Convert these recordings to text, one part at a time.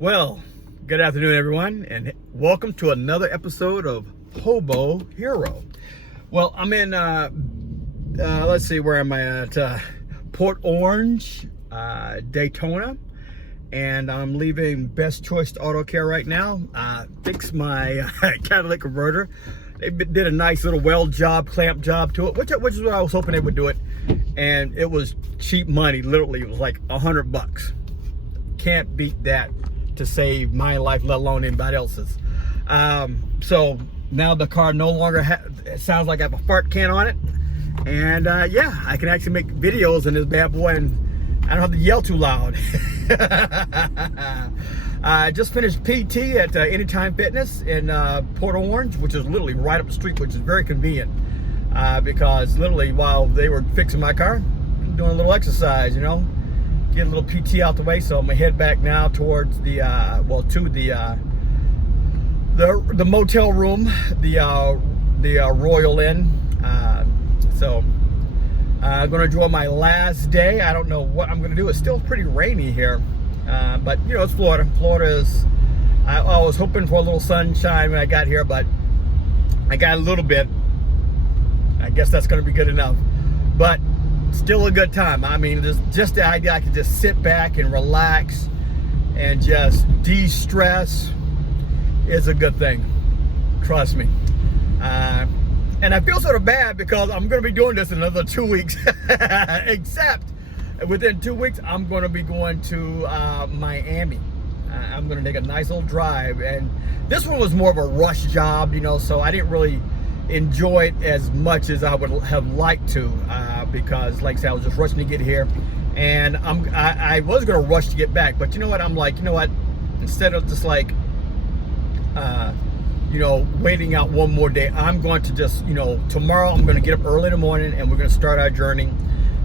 Well, good afternoon, everyone, and welcome to another episode of Hobo Hero. Well, I'm in, let's see, where am I at? Port Orange, Daytona, and I'm leaving Best Choice Auto Care right now. Fix my catalytic converter. They did a nice little weld job, clamp job to it, which is what I was hoping they would do it, and it was cheap money. Literally, it was like $100. Can't beat that to save my life, let alone anybody else's. So now the car no longer it sounds like I have a fart can on it, and yeah, I can actually make videos in this bad boy, and I don't have to yell too loud. I just finished PT at Anytime Fitness in Port Orange, which is literally right up the street, which is very convenient because literally while they were fixing my car, I'm doing a little exercise, you know, get a little PT out the way. So I'm gonna head back now towards the the motel room, the Royal Inn. So I'm gonna enjoy my last day. I don't know what I'm gonna do. It's still pretty rainy here, but you know, it's Florida. Florida is. I was hoping for a little sunshine when I got here, but I got a little bit. I guess that's gonna be good enough. But still a good time. I mean, there's just the idea I could just sit back and relax and just de-stress is a good thing. Trust me. And I feel sort of bad because I'm going to be doing this in another 2 weeks. Except within 2 weeks, I'm going to be going to Miami. I'm going to take a nice little drive. And this one was more of a rush job, you know, so I didn't really enjoy it as much as I would have liked to because, like I said, I was just rushing to get here, and I was gonna rush to get back, but you know what? I'm like, you know what? Instead of just like, you know, waiting out one more day, I'm going to just, you know, tomorrow I'm gonna get up early in the morning and we're gonna start our journey,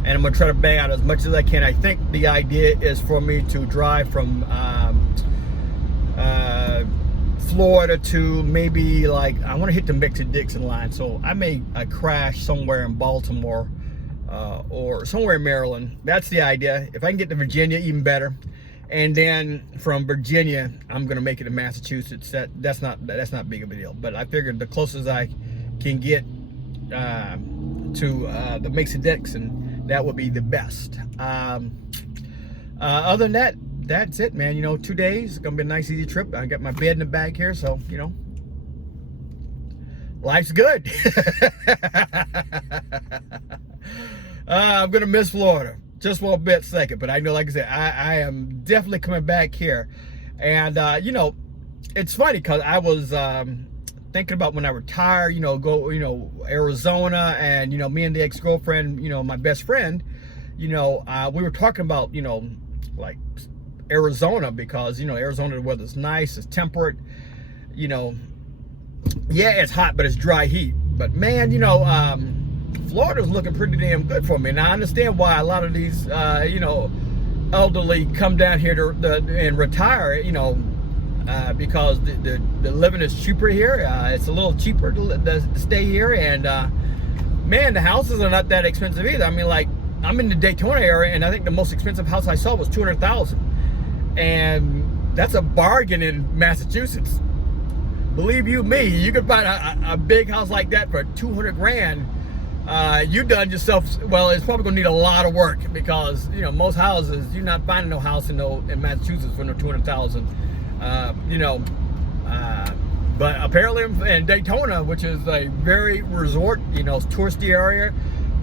and I'm gonna try to bang out as much as I can. I think the idea is for me to drive from Florida to maybe, like, I want to hit the Dixon line, so I may crash somewhere in Baltimore or somewhere in Maryland. That's the idea. If I can get to Virginia, even better, and then from Virginia I'm gonna make it to Massachusetts. That's not big of a deal, but I figured the closest I can get to the Dixon, that would be the best. Other than that, that's it, man. You know, 2 days. It's gonna be a nice, easy trip. I got my bed in the bag here, so you know, life's good. I'm gonna miss Florida just for a bit second, but I know, like I said, I am definitely coming back here. And you know, it's funny because I was thinking about when I retire, you know, go, you know, Arizona, and you know, me and the ex-girlfriend, you know, my best friend, you know, we were talking about, you know, like Arizona, because you know, Arizona, the weather's nice, it's temperate, you know, yeah, it's hot, but it's dry heat. But man, you know, Florida's looking pretty damn good for me. And I understand why a lot of these you know, elderly come down here and retire, you know, because the living is cheaper here. It's a little cheaper to stay here, and man, the houses are not that expensive either. I mean, like, I'm in the Daytona area, and I think the most expensive house I saw was $200,000, and that's a bargain in Massachusetts. Believe you me, you could find a big house like that for 200 grand. You done yourself well. It's probably gonna need a lot of work, because you know, most houses, you're not finding no house in Massachusetts for no 200,000. You know, but apparently in Daytona, which is a very resort, you know, touristy area,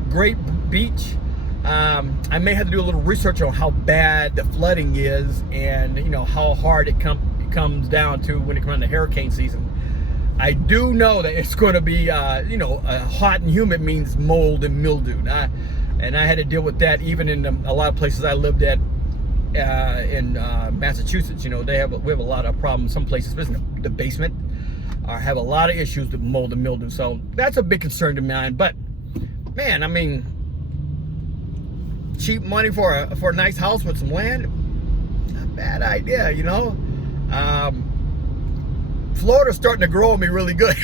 great beach. I may have to do a little research on how bad the flooding is, and you know, how hard it comes down to when it comes to hurricane season. I do know that it's going to be, you know, hot and humid means mold and mildew. And I had to deal with that even in a lot of places I lived at in Massachusetts. You know, we have a lot of problems. Some places, especially the basement, have a lot of issues with mold and mildew. So that's a big concern to mine. But man, I mean, cheap money for a nice house with some land, not a bad idea, you know. Florida's starting to grow on me really good.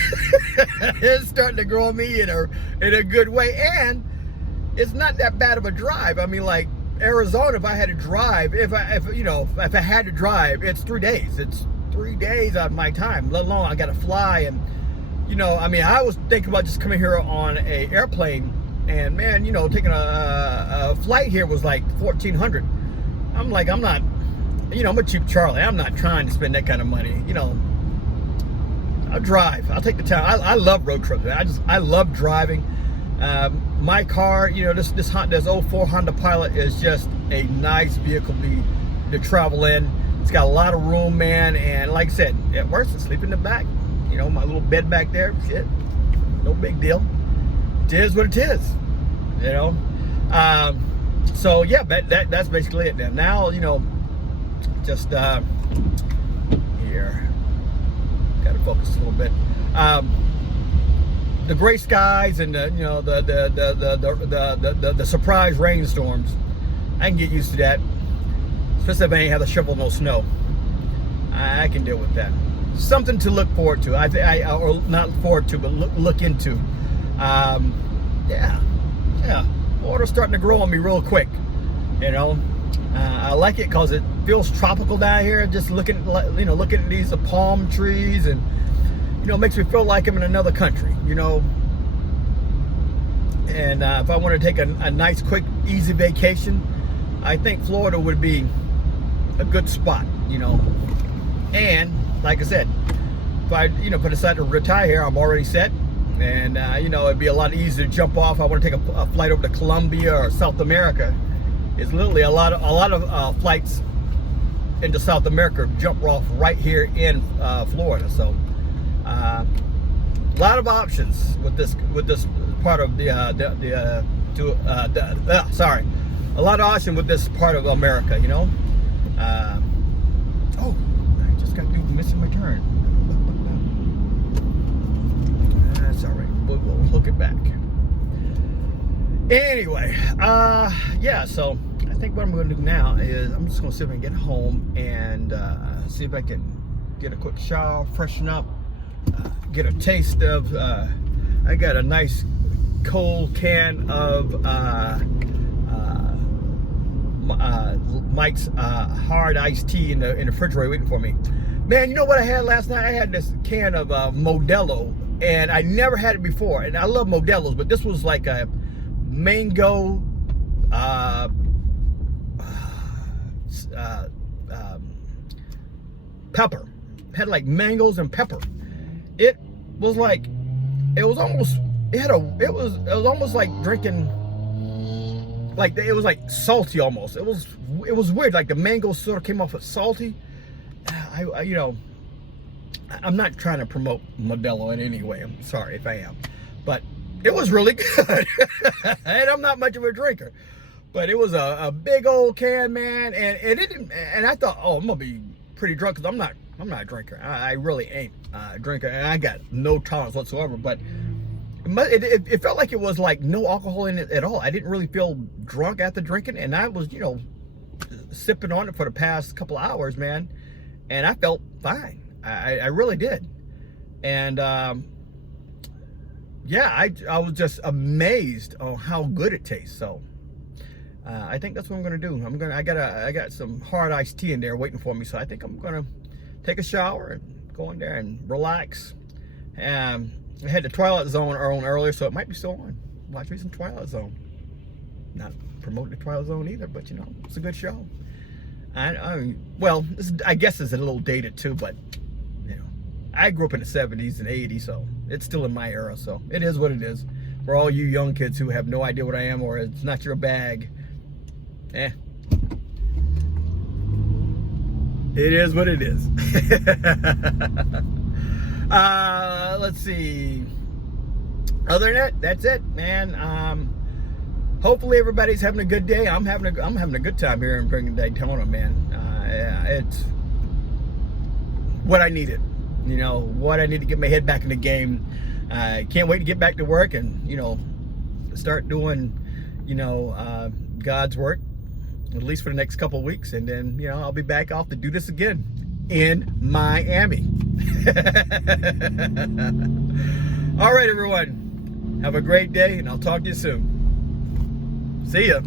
It's starting to grow on me in a good way, and it's not that bad of a drive. I mean, like, Arizona, if I had to drive, if I had to drive, it's 3 days. It's 3 days out of my time, let alone I got to fly. And, I mean, I was thinking about just coming here on a airplane, and man, taking a flight here was like $1,400. I'm like, I'm not, I'm a cheap Charlie. I'm not trying to spend that kind of money. I'll drive. I'll take the time. I love road trips. I love driving. My car, this 04 Honda Pilot is just a nice vehicle to travel in. It's got a lot of room, man, and like I said, at worst, I sleep in the back. My little bed back there, shit, no big deal. It is what it is, So yeah, that's basically it. Now, just here, got to focus a little bit. The gray skies and the surprise rainstorms, I can get used to that. Especially if I ain't have to shovel no snow. I can deal with that. Something to look forward to. Or not look forward to, but look into. Yeah. Water's starting to grow on me real quick. I like it because it feels tropical down here. Just looking at these palm trees, and makes me feel like I'm in another country. And if I want to take a nice, quick, easy vacation, I think Florida would be a good spot. And like I said, if I decide to retire here, I'm already set. And it'd be a lot easier to jump off. I want to take a flight over to Colombia or South America. It's literally a lot of flights into South America jump off right here in Florida. So a lot of options with this part of a lot of options with this part of America. Oh, I just got missing my turn. That's all right. We'll hook it back. Anyway, yeah, so I think what I'm going to do now is I'm just going to see if I can get home and see if I can get a quick shower, freshen up, get a taste of, I got a nice cold can of Mike's hard iced tea in the refrigerator waiting for me. Man, you know what I had last night? I had this can of Modelo, and I never had it before. And I love Modelos, but this was like a mango pepper. It had like mangoes and pepper. It was almost like drinking, like it was like salty almost. It was weird. Like the mango sort of came off as salty. I'm not trying to promote Modelo in any way. I'm sorry if I am, but it was really good. And I'm not much of a drinker, but it was a big old can, man. And it didn't. And I thought, oh, I'm gonna be pretty drunk because I'm not a drinker. I really ain't a drinker, and I got no tolerance whatsoever. But it felt like it was like no alcohol in it at all. I didn't really feel drunk after drinking, and I was, sipping on it for the past couple hours, man, and I felt fine. I really did. And yeah, I was just amazed on how good it tastes. So I think that's what I'm gonna do. I got some hard iced tea in there waiting for me. So I think I'm gonna take a shower and go in there and relax. I had the Twilight Zone on earlier, so it might be still on. Watch me some Twilight Zone. Not promoting the Twilight Zone either, but it's a good show. Well, I guess it's a little dated too, but I grew up in the 70s and 80s, so it's still in my era, so it is what it is. For all you young kids who have no idea what I am, or it's not your bag, it is what it is. Let's see. Other than that, that's it, man. Hopefully everybody's having a good day. I'm having a good time here in Daytona, man. It's what I needed. What I need to get my head back in the game. I can't wait to get back to work and, start doing, God's work, at least for the next couple of weeks. And then, I'll be back off to do this again in Miami. All right, everyone. Have a great day, and I'll talk to you soon. See ya.